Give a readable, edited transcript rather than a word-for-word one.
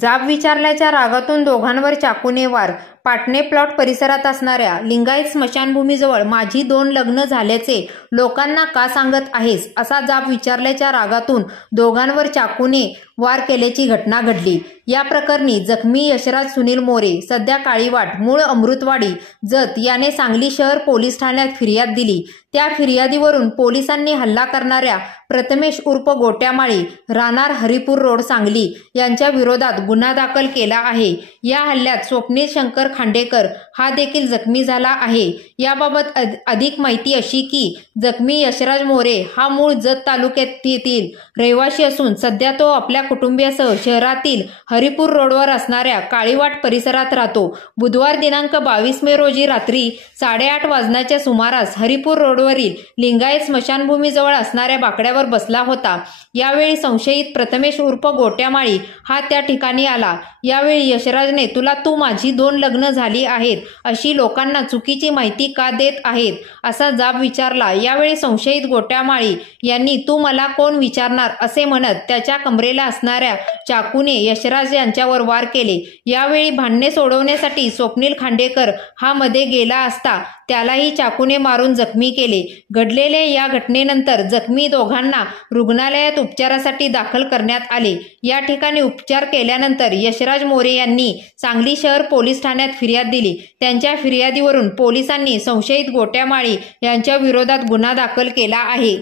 जाब विचारल्याच्या रागातून दोघांवर चाकूने वार. पाटणे प्लॉट परिसरात असणाऱ्या लिंगायत स्मशानभूमीजवळ माझी 2 लग्न झाल्याचे लोकांना का सांगत आहेस, असा जाब विचारल्याच्या रागातून दोघांवर चाकूने वार केल्याची घटना घडली. या प्रकरणी जखमी यशराज सुनील मोरे, सध्या काळीवाट, मूळ अमृतवाडी, जत, याने सांगली शहर पोलीस ठाण्यात फिर्याद दिली. त्या फिर्यादीवरून पोलिसांनी हल्ला करणाऱ्या प्रथमेश उर्फ गोट्यामाळी, राहणार हरिपूर रोड, सांगली यांच्या विरोधात गुन्हा दाखल केला आहे. या हल्ल्यात स्वप्नील शंकर खांडेकर हा देखील जखमी झाला आहे. याबाबत अधिक माहिती अशी की जखमी यशराज मोरे हा मूळ जत तालुक्यातील रहिवासी असून सध्या तो आपल्या कुटुंबियासह शहरातील हरिपूर रोडवर असणाऱ्या काळीवाट परिसरात राहतो. बुधवार दिनांक 22 मे रोजी रात्री 8:30 वाजण्याच्या सुमारास हरिपूर रोडवरील लिंगायत स्मशानभूमीजवळ असणाऱ्या बाकड्यावर बसला होता. यावेळी संशयित प्रथमेश उर्फ गोट्यामाळी हा त्या ठिकाणी आला. यावेळी यशराजने तू माझी 2 लग्न झाली आहेत अशी लोकांना चुकीची माहिती का देत आहेत, असा जाब विचारला. यावेळी संशयित गोट्यामाळी यांनी तू मला कोण विचारणार असे म्हणत त्याच्या कमरेला असणाऱ्या चाकूने यशराज यांच्यावर वार केले. यावेळी भांडणे सोडवण्यासाठी स्वप्नील खांडेकर हा मध्ये गेला असता त्यालाही चाकूने मारून जखमी केले. घडलेल्या या घटनेनंतर जखमी दोघांना रुग्णालयात उपचारासाठी दाखल करण्यात आले. या ठिकाणी उपचार केल्यानंतर यशराज मोरे यांनी सांगली शहर पोलीस ठाण्यात फिर्याद दिली. त्यांच्या फिर्यादीवरून पोलिसांनी संशयित गोट्यामाळी यांच्या विरोधात गुन्हा दाखल केला आहे.